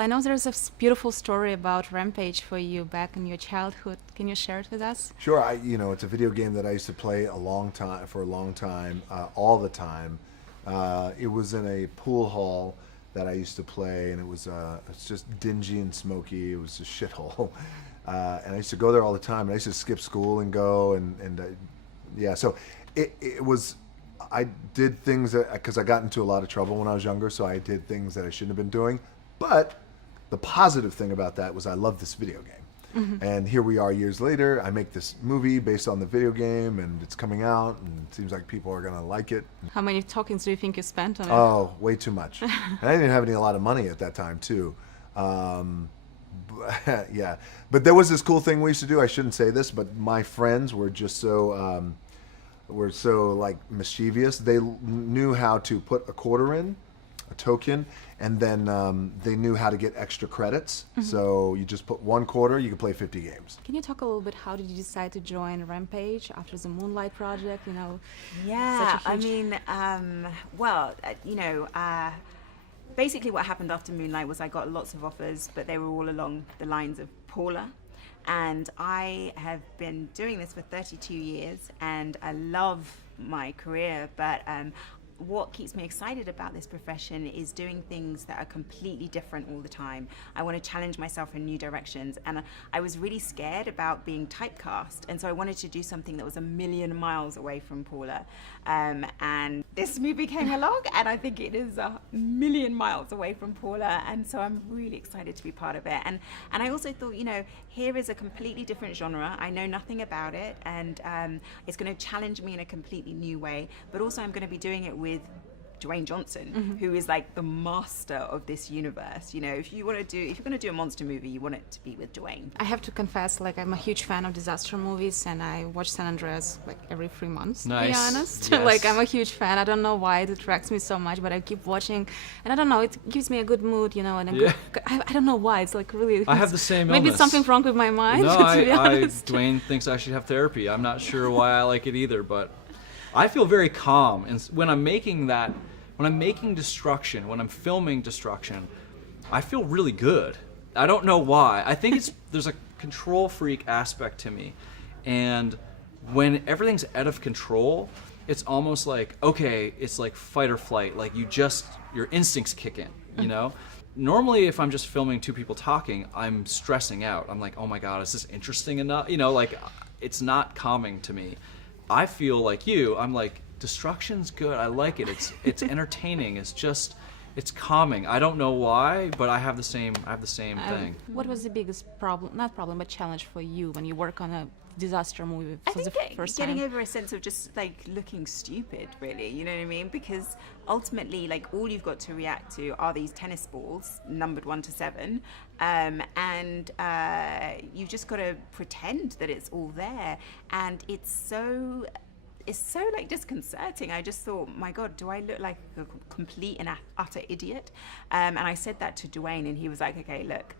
I know there's a beautiful story about Rampage for you back in your childhood. Can you share it with us? Sure, it's a video game that I used to play a long time, all the time. It was in a pool hall that I used to play, and it's just dingy and smoky. It was a shithole, and I used to go there all the time. And I used to skip school and go, yeah. So it was. I did things because I got into a lot of trouble when I was younger, so I did things that I shouldn't have been doing. But the positive thing about that was I love this video game. Mm-hmm. And here we are years later. I make this movie based on the video game, and it's coming out, and it seems like people are going to like it. How many talkings do you think you spent on it? Oh, way too much. And I didn't have a lot of money at that time, too. Yeah. But there was this cool thing we used to do. I shouldn't say this, but my friends were just so like mischievous. They knew how to put a quarter in, a token, and then they knew how to get extra credits. Mm-hmm. So you just put one quarter, you can play 50 games. Can you talk a little bit, how did you decide to join Rampage after the Moonlight Project? Yeah, basically what happened after Moonlight was I got lots of offers, but they were all along the lines of Paula. And I have been doing this for 32 years, and I love my career, but what keeps me excited about this profession is doing things that are completely different all the time. I want to challenge myself in new directions, and I was really scared about being typecast, and so I wanted to do something that was a million miles away from Paula. And this movie came along, and I think it is a million miles away from Paula, and so I'm really excited to be part of it. And I also thought, here is a completely different genre. I know nothing about it, and it's going to challenge me in a completely new way, but also I'm going to be doing it with Dwayne Johnson, mm-hmm. who is like the master of this universe. If you're going to do a monster movie, you want it to be with Dwayne. I have to confess, I'm a huge fan of disaster movies, and I watch San Andreas every 3 months. Nice. To be honest, Yes. I'm a huge fan. I don't know why it attracts me so much, but I keep watching, and I don't know, it gives me a good mood, and I don't know why. It's really. I have the same illness. Maybe it's something wrong with my mind. No, to be honest. Dwayne thinks I should have therapy. I'm not sure why I like it either, but I feel very calm, and when I'm making destruction, when I'm filming destruction, I feel really good. I don't know why. I think there's a control freak aspect to me, and when everything's out of control, it's almost like, okay, it's like fight or flight. Like your instincts kick in, Normally, if I'm just filming two people talking, I'm stressing out. I'm like, oh my God, is this interesting enough? It's not calming to me. I feel like you. I'm like, destruction's good. I like it. It's entertaining. It's calming. I don't know why, but I have the same thing. What was the biggest but challenge for you when you work on a disaster movie for the first time? Getting over a sense of just looking stupid, really. You know what I mean? Because ultimately, all you've got to react to are these tennis balls numbered 1 to 7, and you've just got to pretend that it's all there, and it's so disconcerting. I just thought, my God, do I look like a complete and utter idiot? And I said that to Dwayne, and he was like, okay, look,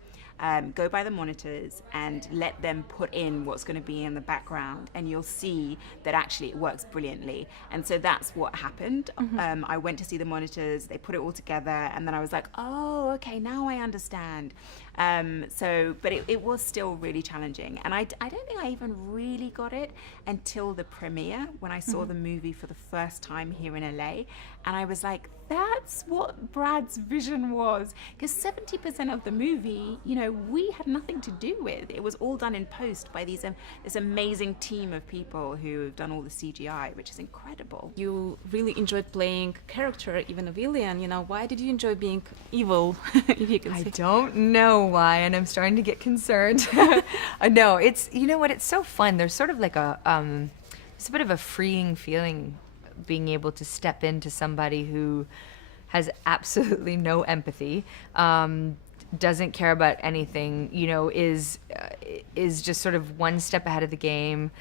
go by the monitors and let them put in what's going to be in the background, and you'll see that actually it works brilliantly. And so that's what happened. Mm-hmm. I went to see the monitors, they put it all together, and then I was like, oh, okay, now I understand. But it was still really challenging, and I don't think I even really got it until the premiere, when I saw mm-hmm. the movie for the first time here in LA, and I was like, that's what Brad's vision was, because 70% of the movie, we had nothing to do with. It was all done in post by this amazing team of people who have done all the CGI, which is incredible. You really enjoyed playing character, even a villain. Why did you enjoy being evil? If you can I say. don't know why, and I'm starting to get concerned. No, it's, it's so fun. There's sort of like it's a bit of a freeing feeling, being able to step into somebody who has absolutely no empathy, doesn't care about anything, is just sort of one step ahead of the game,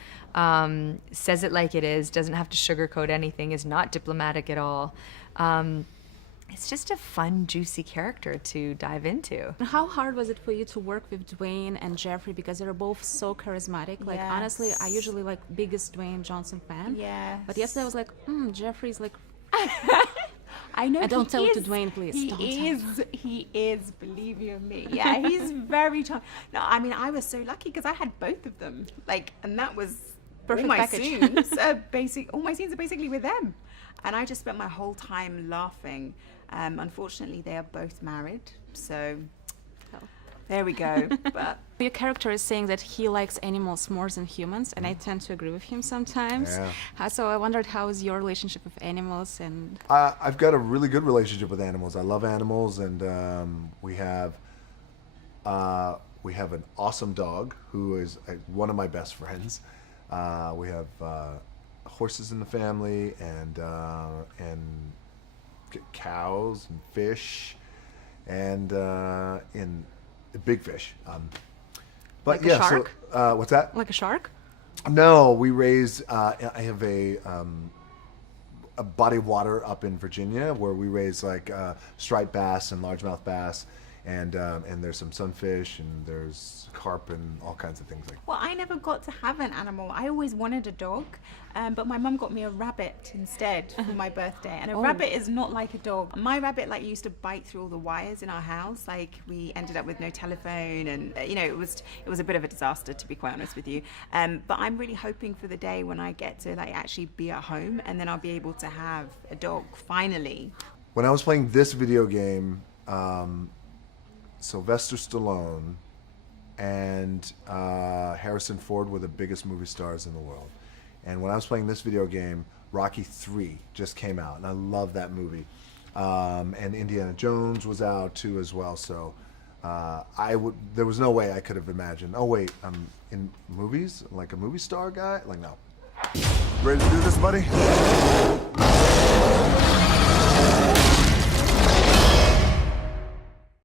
says it like it is, doesn't have to sugarcoat anything, is not diplomatic at all. It's just a fun, juicy character to dive into. How hard was it for you to work with Dwayne and Jeffrey, because they're both so charismatic? Yes. Honestly, I usually biggest Dwayne Johnson fan. Yeah. But yesterday I was like, Jeffrey's I know. And don't he tell it to is. Dwayne, please. He Don't tell is. He is. Believe you me. Yeah, he's very charming. No, I mean, I was so lucky because I had both of them. Like, and that was Perfect all my package. scenes. All my scenes are basically with them, and I just spent my whole time laughing. Unfortunately, they are both married, so there we go. But your character is saying that he likes animals more than humans, and I tend to agree with him sometimes. Yeah. So I wondered, how is your relationship with animals? And I've got a really good relationship with animals. I love animals, and we have an awesome dog who is one of my best friends. We have horses in the family, and cows and fish, and in big fish. But Like a shark? So what's that? like a shark? No, we raise. I have a body of water up in Virginia where we raise like striped bass and largemouth bass, and there's some sunfish, and there's carp and all kinds of things like that. well, I never got to have an animal. I always wanted a dog, but my mum got me a rabbit instead for my birthday. And a rabbit is not like a dog. My rabbit used to bite through all the wires in our house. Like, we ended up with no telephone, and it was a bit of a disaster, to be quite honest with you. But I'm really hoping for the day when I get to actually be at home, and then I'll be able to have a dog finally. When I was playing this video game, Sylvester Stallone and Harrison Ford were the biggest movie stars in the world. And when I was playing this video game, Rocky 3 just came out, and I love that movie. And Indiana Jones was out too as well. So there was no way I could have imagined, oh wait, I'm in movies, like a movie star guy? Like, no. Ready to do this, buddy?